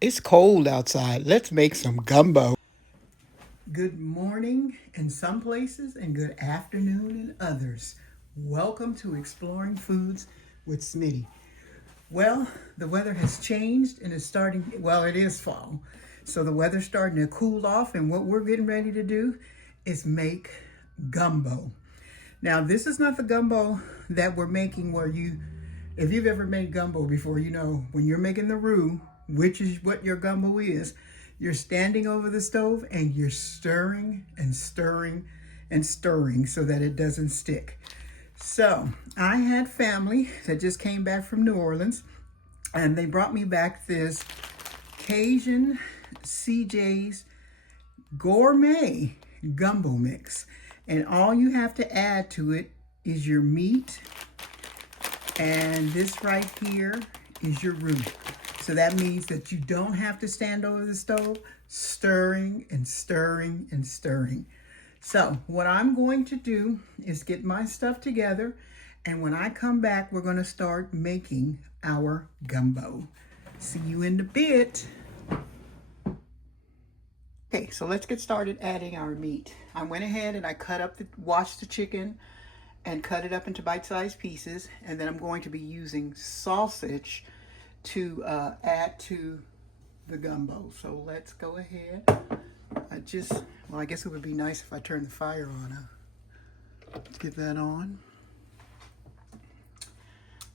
It's cold outside. Let's make some gumbo. Good morning in some places and good afternoon in others. Welcome to Exploring Foods with Smitty. Well, the weather has changed and it's starting, well, it is fall. So the weather's starting to cool off, and what we're getting ready to do is make gumbo. Now, this is not the gumbo that we're making where if you've ever made gumbo before, you know when you're making the roux, which is what your gumbo is, you're standing over the stove and you're stirring and stirring and stirring so that it doesn't stick. So I had family that just came back from New Orleans, and they brought me back this Cajun CJ's gourmet gumbo mix. And all you have to add to it is your meat, and this right here is your roux. So that means that you don't have to stand over the stove stirring and stirring and stirring. So what I'm going to do is get my stuff together, and when I come back, we're going to start making our gumbo. See you in a bit. Okay, so let's get started adding our meat. I went ahead and I washed the chicken and cut it up into bite-sized pieces, and then I'm going to be using sausage to add to the gumbo. So let's go ahead. I guess it would be nice if I turned the fire on. Let's get that on.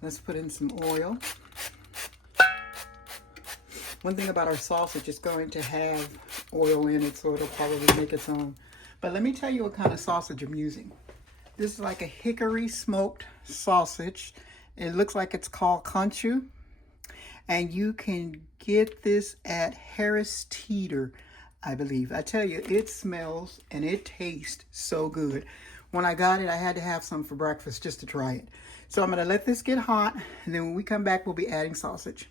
Let's put in some oil. One thing about our sausage, it's going to have oil in it, so it'll probably make its own. But let me tell you what kind of sausage I'm using. This is like a hickory smoked sausage. It looks like it's called conchu. And you can get this at Harris Teeter, I believe. I tell you, it smells and it tastes so good. When I got it, I had to have some for breakfast just to try it. So I'm going to let this get hot, and then when we come back, we'll be adding sausage.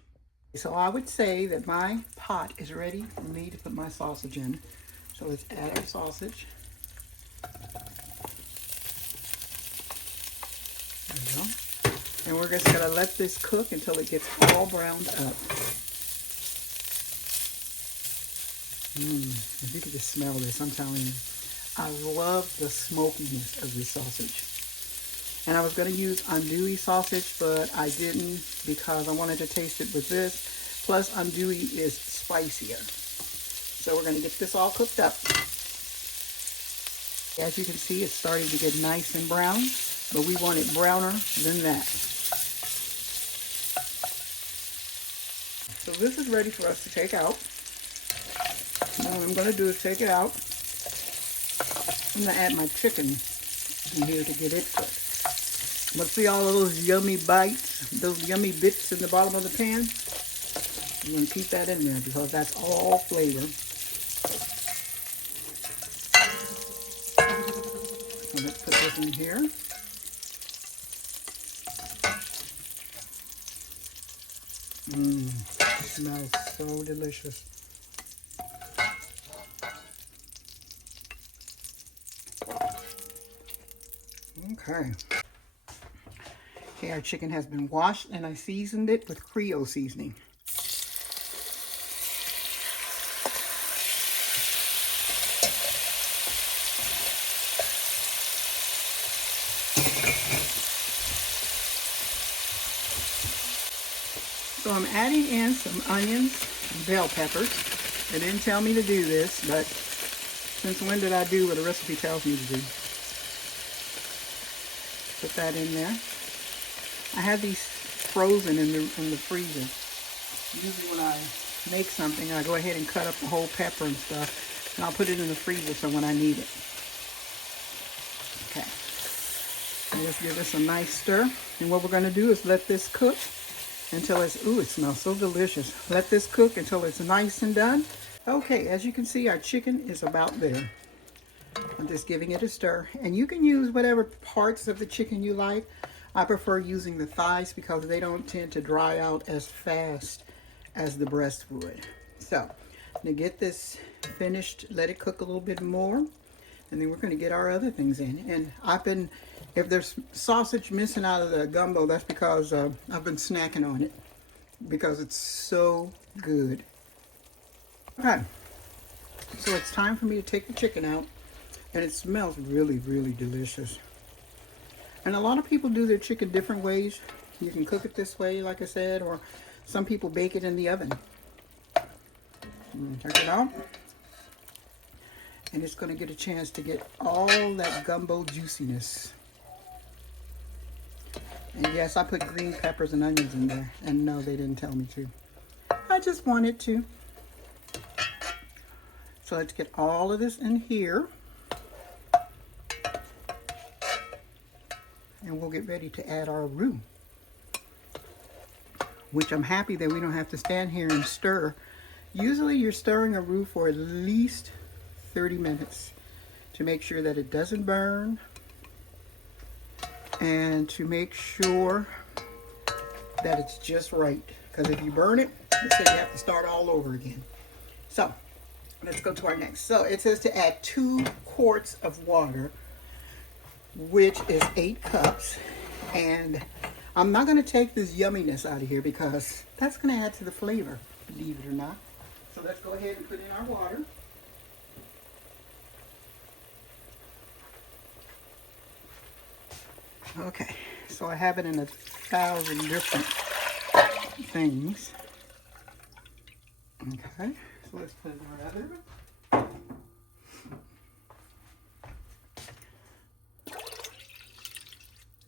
So I would say that my pot is ready for me to put my sausage in. So let's add our sausage. There we go. And we're just going to let this cook until it gets all browned up. If you could just smell this, I'm telling you. I love the smokiness of this sausage. And I was going to use andouille sausage, but I didn't because I wanted to taste it with this. Plus, andouille is spicier. So we're going to get this all cooked up. As you can see, it's starting to get nice and brown, but we want it browner than that. So this is ready for us to take out. Now what I'm going to do is take it out. I'm going to add my chicken in here to get it cooked. But see all of those yummy bites, those yummy bits in the bottom of the pan? I'm going to keep that in there because that's all flavor. So let's put this in here. Smells so delicious. Okay. Okay, our chicken has been washed and I seasoned it with Creole seasoning. So I'm adding in some onions and bell peppers. They didn't tell me to do this, but since when did I do what the recipe tells me to do? Put that in there. I have these frozen in the freezer. Usually when I make something, I go ahead and cut up the whole pepper and stuff, and I'll put it in the freezer so when I need it. Okay. And just give this a nice stir. And what we're going to do is let this cook until it's, ooh, it smells so delicious. Let this cook until it's nice and done. Okay, as you can see, our chicken is about there. I'm just giving it a stir. And you can use whatever parts of the chicken you like. I prefer using the thighs because they don't tend to dry out as fast as the breast would. So, to get this finished, let it cook a little bit more. And then we're going to get our other things in. And if there's sausage missing out of the gumbo, that's because I've been snacking on it. Because it's so good. Okay, so it's time for me to take the chicken out, and it smells really, really delicious. And a lot of people do their chicken different ways. You can cook it this way, like I said, or some people bake it in the oven. Check it out. And it's going to get a chance to get all that gumbo juiciness. And yes, I put green peppers and onions in there. And no, they didn't tell me to. I just wanted to. So let's get all of this in here. And we'll get ready to add our roux. Which I'm happy that we don't have to stand here and stir. Usually you're stirring a roux for at least 30 minutes to make sure that it doesn't burn and to make sure that it's just right. Because if you burn it, let's say you have to start all over again. So let's go to our next. So it says to add 2 quarts of water, which is 8 cups. And I'm not going to take this yumminess out of here because that's going to add to the flavor, believe it or not. So let's go ahead and put in our water. Okay, so I have it in 1,000 different things. Okay, so let's put it in our other.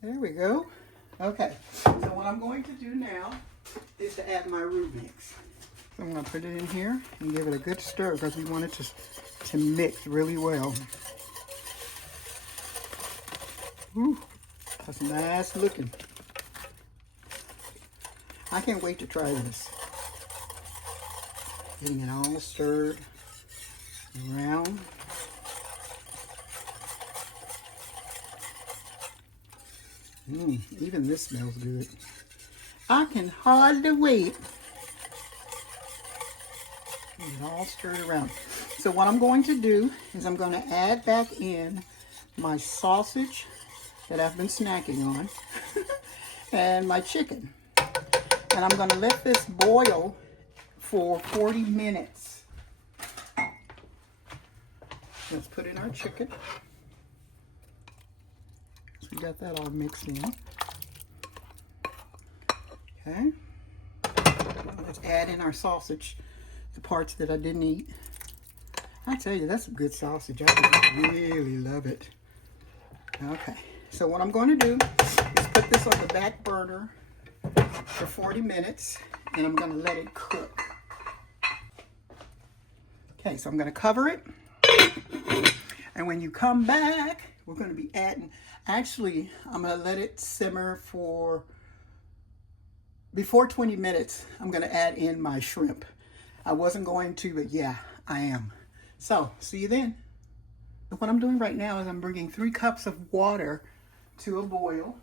There we go. Okay, so what I'm going to do now is to add my roux mix. So I'm going to put it in here and give it a good stir because we want it to mix really well. Ooh, that's nice looking. I can't wait to try this. Getting it all stirred around. Even this smells good. I can hardly wait. Get it all stirred around. So what I'm going to do is I'm going to add back in my sausage that I've been snacking on and my chicken. And I'm going to let this boil for 40 minutes. Let's put in our chicken. We got that all mixed in. Okay. Let's add in our sausage, the parts that I didn't eat. I tell you, that's some good sausage. I really love it. Okay. So what I'm going to do is put this on the back burner for 40 minutes, and I'm going to let it cook. Okay, so I'm going to cover it. And when you come back, we're going to be adding, actually, I'm going to let it simmer for, before 20 minutes, I'm going to add in my shrimp. I wasn't going to, but yeah, I am. So, see you then. What I'm doing right now is I'm bringing 3 cups of water to a boil.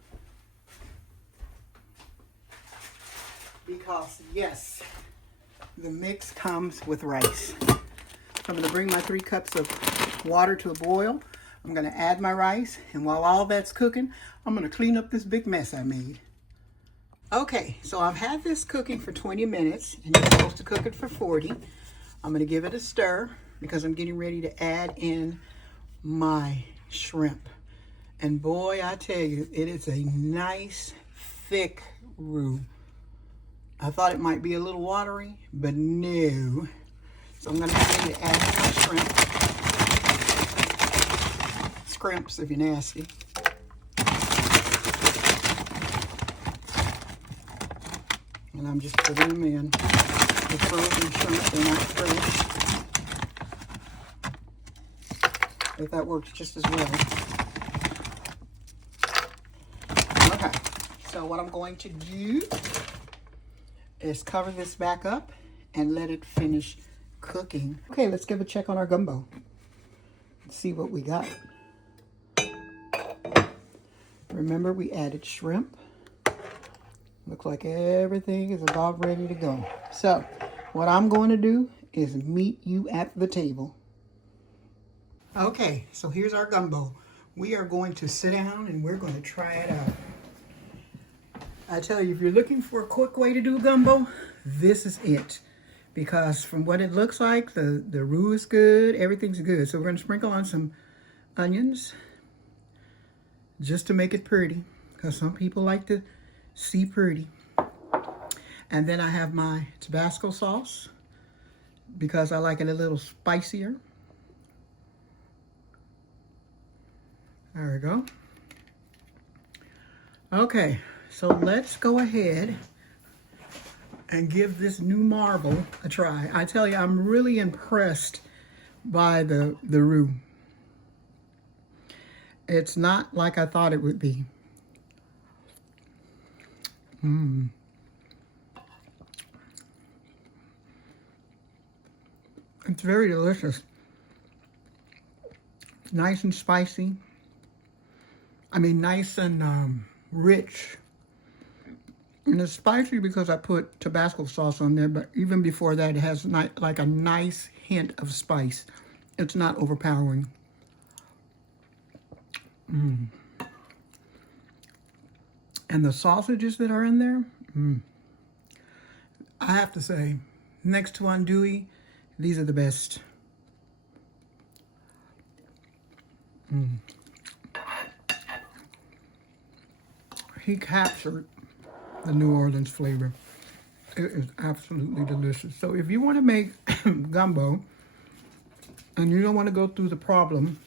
Because, yes, the mix comes with rice. So I'm going to bring my 3 cups of water to a boil. I'm going to add my rice, and while all that's cooking, I'm going to clean up this big mess I made. Okay, so I've had this cooking for 20 minutes, and you're supposed to cook it for 40. I'm going to give it a stir because I'm getting ready to add in my shrimp. And boy, I tell you, it is a nice, thick roux. I thought it might be a little watery, but no. So I'm going to get ready to add in my shrimp. Scrimps if you're nasty. And I'm just putting them in. The frozen shrimp, they're not fresh. But that works just as well. Okay, so what I'm going to do is cover this back up and let it finish cooking. Okay, let's give a check on our gumbo. Let's see what we got. Remember, we added shrimp. Looks like everything is about ready to go. So, what I'm going to do is meet you at the table. Okay, so here's our gumbo. We are going to sit down and we're going to try it out. I tell you, if you're looking for a quick way to do gumbo, this is it. because from what it looks like, the roux is good, everything's good. So we're gonna sprinkle on some onions just to make it pretty, because some people like to see pretty. And then I have my Tabasco sauce because I like it a little spicier. There we go. Okay, so let's go ahead and give this new marble a try. I tell you, I'm really impressed by the roux. It's not like I thought it would be. It's very delicious. It's nice and spicy. I mean, nice and rich. And it's spicy because I put Tabasco sauce on there, but even before that, it has like a nice hint of spice. It's not overpowering. And the sausages that are in there, I have to say, next to andouille, these are the best. He captured the New Orleans flavor. It is absolutely delicious. So if you want to make gumbo and you don't want to go through the problem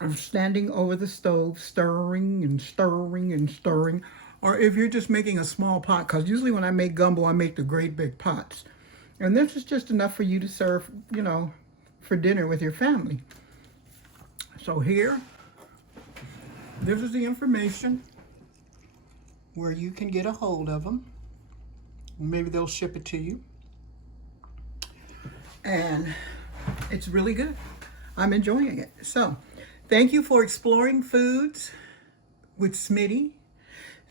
of standing over the stove, stirring and stirring and stirring, or if you're just making a small pot, because usually when I make gumbo, I make the great big pots. And this is just enough for you to serve, you know, for dinner with your family. So here, this is the information where you can get a hold of them. Maybe they'll ship it to you. And it's really good. I'm enjoying it. So, thank you for exploring foods with Smitty.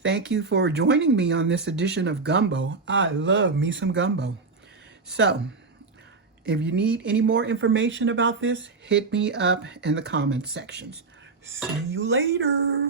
Thank you for joining me on this edition of Gumbo. I love me some gumbo. So, if you need any more information about this, hit me up in the comment sections. See you later.